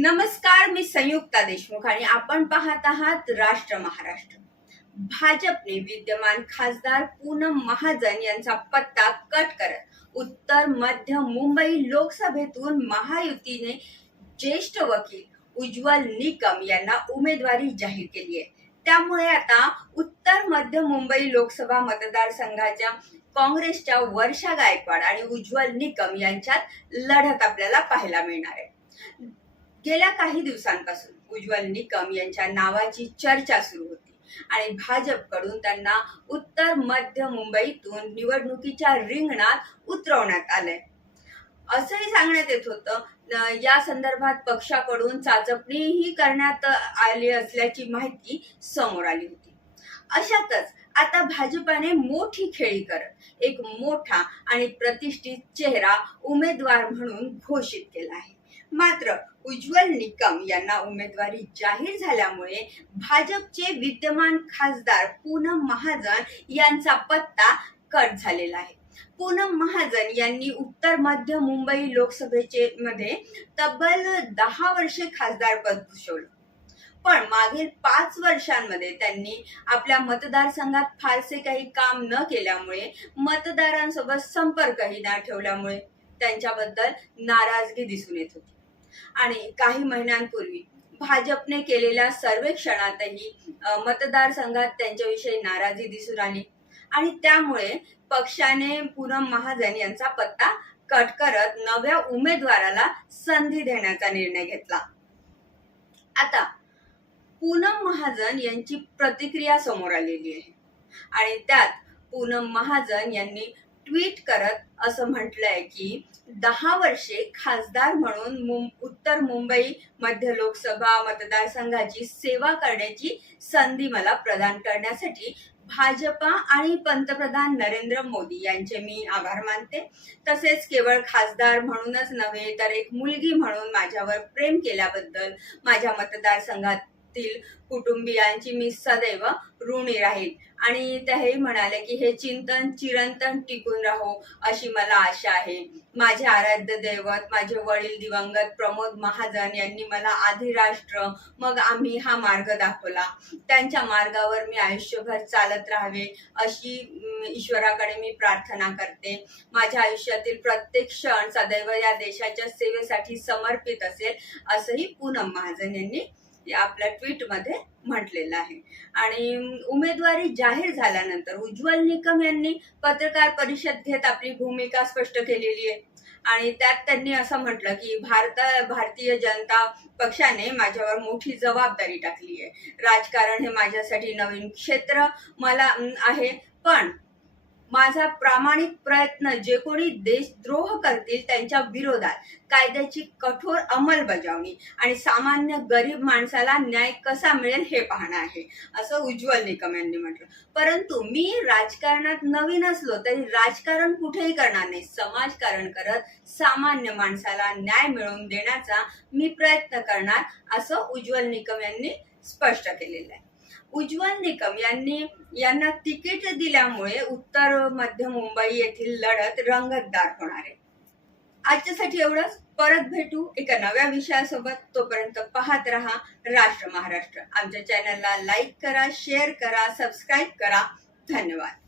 नमस्कार मी संयुक्ता देशमुख आणि आपण पाहत आहात राष्ट्र महाराष्ट्र. भाजपने विद्यमान खासदार पूनम महाजन यांचा पत्ता कट करत उत्तर मध्य मुंबई लोकसभेतून महायुतीने ज्येष्ठ वकील उज्ज्वल निकम यांना उमेदवारी जाहीर केली आहे. त्यामुळे आता उत्तर मध्य मुंबई लोकसभा मतदारसंघाच्या काँग्रेसच्या वर्षा गायकवाड आणि उज्ज्वल निकम यांच्यात लढत आपल्याला पाहायला मिळणार आहे. गेल्या काही दिवसांपासून उज्ज्वल निकम यांच्या नावाची चर्चा सुरू होती. आणि भाजपकडून त्यांना उत्तर मध्य मुंबईतून निवडणुकीच्या रिंगणात उतरवण्यात आलंय. असंही सांगण्यात येत होतं या संदर्भात पक्षाकडून चाचपणीही करण्यात आली असल्याची माहिती समोर आली होती. अशातच आता भाजपाने मोठी खेळी करत एक मोठा आणि प्रतिष्ठित चेहरा उमेदवार म्हणून घोषित केला आहे. मात्र उज्ज्वल निकम यांना उमेदवारी जाहीर झाल्यामुळे भाजपचे विद्यमान खासदार पूनम महाजन यांचा पत्ता कट झालेला आहे. पूनम महाजन यांनी उत्तर मध्य मुंबई लोकसभेचे मध्ये तब्बल दहा वर्षे खासदारपद भूषवलं. पण मागील पाच वर्षांमध्ये त्यांनी आपल्या मतदारसंघात फारसे काही काम न केल्यामुळे मतदारांसोबत संपर्कही न ठेवल्यामुळे त्यांच्याबद्दल नाराजगी दिसून येत होती. आणि काही महिन्यांपूर्वी भाजपने केलेल्या सर्वेक्षणातही मतदारसंघात त्यांच्याविषयी नाराजी दिसून आली. आणि त्यामुळे पक्षाने पूनम महाजन यांचा पत्ता कट करत नव्या उमेदवाराला संधी देण्याचा निर्णय घेतला. आता पूनम महाजन यांची प्रतिक्रिया समोर आलेली आहे. आणि त्यात पूनम महाजन यांनी ट्विट करत असं म्हटलंय की दहा वर्षे खासदार म्हणून मुं- उत्तर मुंबई मध्य लोकसभा मतदारसंघाची सेवा करण्याची संधी मला प्रदान करण्यासाठी भाजपा आणि पंतप्रधान नरेंद्र मोदी यांचे मी आभार मानते. तसेच केवळ खासदार म्हणूनच नव्हे तर एक मुलगी म्हणून माझ्यावर प्रेम केल्याबद्दल माझ्या मतदारसंघात मतदारसंघातील कुटुंबियांची मी सदैव ऋणी राहील. आणि ते म्हणाले की हे चिंतन चिरंतन टिकून राहो अशी मला आशा आहे. माझे आराध्य दैवत माझे वडील दिवंगत प्रमोद महाजन यांनी मला आधी राष्ट्र मग आम्ही हा मार्ग दाखवला. त्यांच्या मार्गावर मी आयुष्यभर चालत राहावे अशी ईश्वराकडे मी प्रार्थना करते. माझ्या आयुष्यातील प्रत्येक क्षण सदैव या देशाच्या सेवेसाठी समर्पित असेल असंही पूनम महाजन यांनी या आपल्या ट्विटमध्ये म्हटलेलं आहे. आणि उमेदवारी जाहीर झाल्यानंतर उज्ज्वल निकम यांनी पत्रकार परिषद घेत आपली भूमिका स्पष्ट केलेली आहे. आणि त्यात त्यांनी असं म्हटलं की भारत भारतीय जनता पक्षाने माझ्यावर मोठी जबाबदारी टाकली आहे. राजकारण हे माझ्यासाठी नवीन क्षेत्र मला आहे. पण माझा प्रामाणिक प्रयत्न जे कोणी देशद्रोह करतील त्यांच्या विरोधात कायद्याची कठोर अंमलबजावणी आणि सामान्य गरीब माणसाला न्याय कसा मिळेल हे पाहणं आहे असं उज्ज्वल निकम यांनी म्हटलं. परंतु मी राजकारणात नवीन असलो तरी राजकारण कुठेही करणार नाही. समाजकारण करत सामान्य माणसाला न्याय मिळवून देण्याचा मी प्रयत्न करणार असं उज्ज्वल निकम यांनी स्पष्ट केलेलं आहे. उज्ज्वल निकम यांनी यांना तिकीट दिल्यामुळे उत्तर मध्य मुंबई येथील लढत रंगतदार होणार आहे. आजच्यासाठी एवढंच. परत भेटू एका नव्या विषयासोबत. तोपर्यंत पाहत रहा राष्ट्र महाराष्ट्र. आमच्या चॅनलला लाईक करा शेअर करा सबस्क्राईब करा. धन्यवाद.